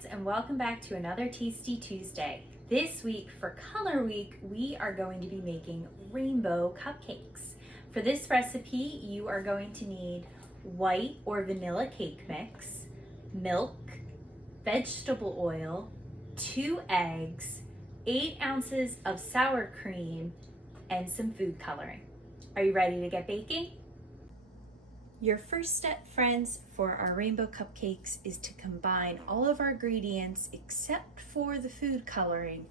friends, and welcome back to another Tasty Tuesday. This week for Color Week, we are going to be making rainbow cupcakes. For this recipe, you are going to need white or vanilla cake mix, milk, vegetable oil, 2 eggs, 8 ounces of sour cream, and some food coloring. Are you ready to get baking? Your first step, friends, for our rainbow cupcakes is to combine all of our ingredients except for the food coloring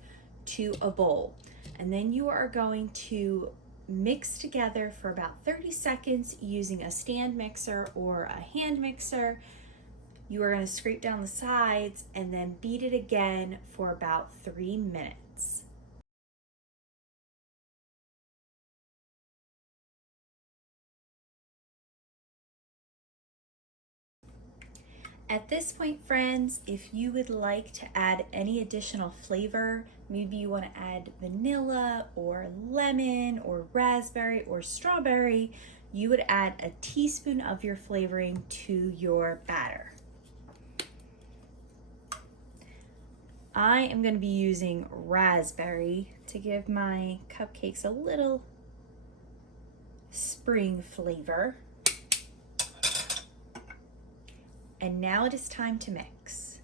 to a bowl. And then you are going to mix together for about 30 seconds using a stand mixer or a hand mixer. You are going to scrape down the sides and then beat it again for about 3 minutes. At this point, friends, if you would like to add any additional flavor, maybe you want to add vanilla or lemon or raspberry or strawberry, you would add a teaspoon of your flavoring to your batter. I am going to be using raspberry to give my cupcakes a little spring flavor. And now it is time to mix.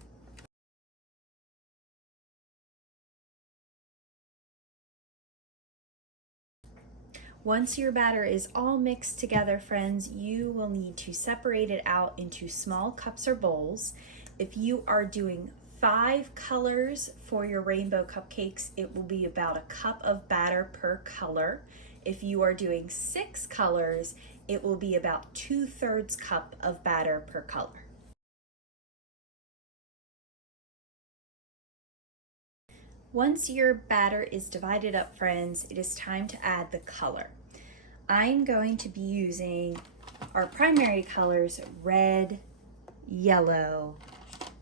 Once your batter is all mixed together, friends, you will need to separate it out into small cups or bowls. If you are doing 5 colors for your rainbow cupcakes, it will be about a cup of batter per color. If you are doing 6 colors, it will be about 2/3 cup of batter per color. Once your batter is divided up, friends, it is time to add the color. I'm going to be using our primary colors, red, yellow,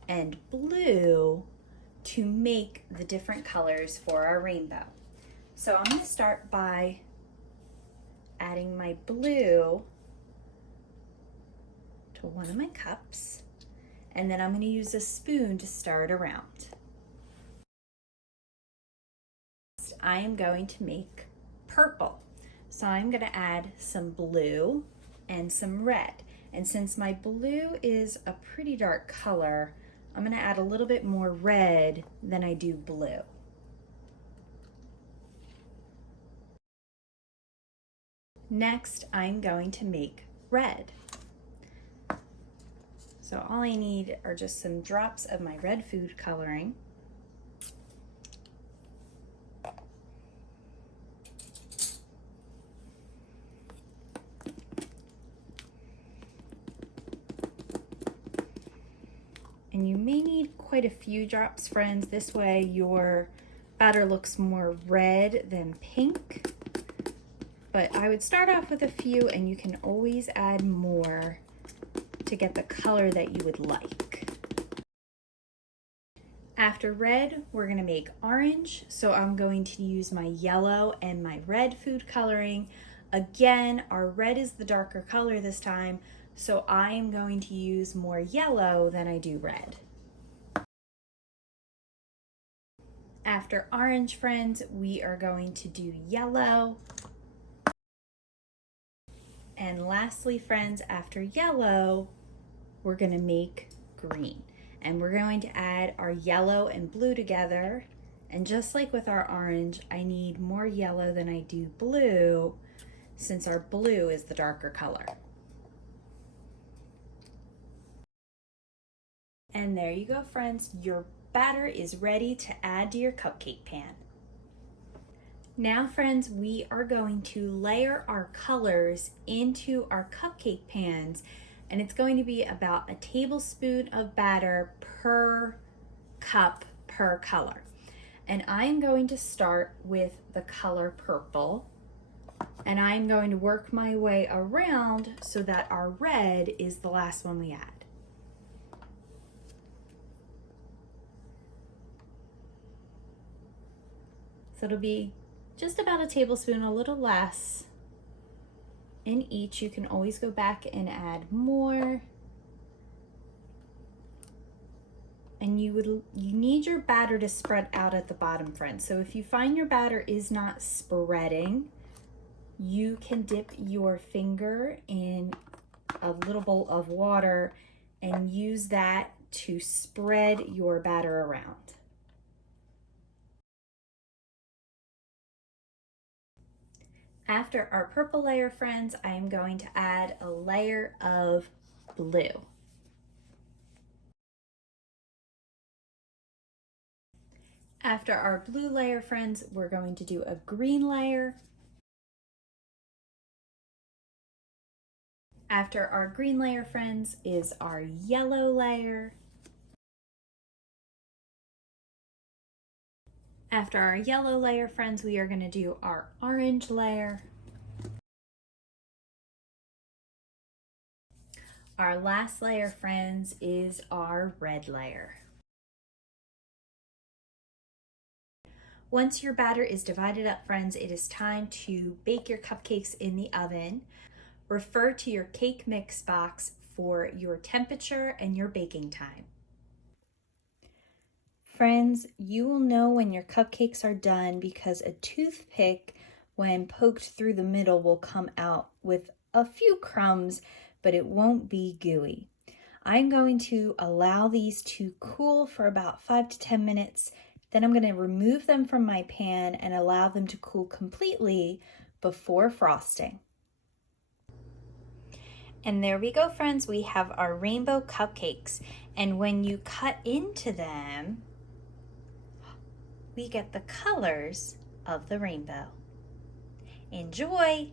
and blue, to make the different colors for our rainbow. So I'm going to start by adding my blue to one of my cups, and then I'm going to use a spoon to stir it around. I am going to make purple. So I'm going to add some blue and some red. And since my blue is a pretty dark color, I'm going to add a little bit more red than I do blue. Next, I'm going to make red. So all I need are just some drops of my red food coloring. And you may need quite a few drops, friends. This way your batter looks more red than pink. But I would start off with a few, and you can always add more to get the color that you would like. After red, we're going to make orange. So I'm going to use my yellow and my red food coloring. Again, our red is the darker color this time, so I am going to use more yellow than I do red. After orange, friends, we are going to do yellow. And lastly, friends, after yellow, we're going to make green. And we're going to add our yellow and blue together. And just like with our orange, I need more yellow than I do blue, since our blue is the darker color. And there you go, friends. Your batter is ready to add to your cupcake pan. Now, friends, we are going to layer our colors into our cupcake pans, and it's going to be about a tablespoon of batter per cup per color. And I'm going to start with the color purple, and I'm going to work my way around so that our red is the last one we add. So it'll be just about a tablespoon, a little less in each. You can always go back and add more. And you need your batter to spread out at the bottom, friends. So if you find your batter is not spreading, you can dip your finger in a little bowl of water and use that to spread your batter around. After our purple layer, friends, I am going to add a layer of blue. After our blue layer, friends, we're going to do a green layer. After our green layer, friends, is our yellow layer. After our yellow layer, friends, we are going to do our orange layer. Our last layer, friends, is our red layer. Once your batter is divided up, friends, it is time to bake your cupcakes in the oven. Refer to your cake mix box for your temperature and your baking time. Friends, you will know when your cupcakes are done because a toothpick, when poked through the middle, will come out with a few crumbs, but it won't be gooey. I'm going to allow these to cool for about 5 to 10 minutes. Then I'm going to remove them from my pan and allow them to cool completely before frosting. And there we go, friends. We have our rainbow cupcakes. And when you cut into them, we get the colors of the rainbow. Enjoy!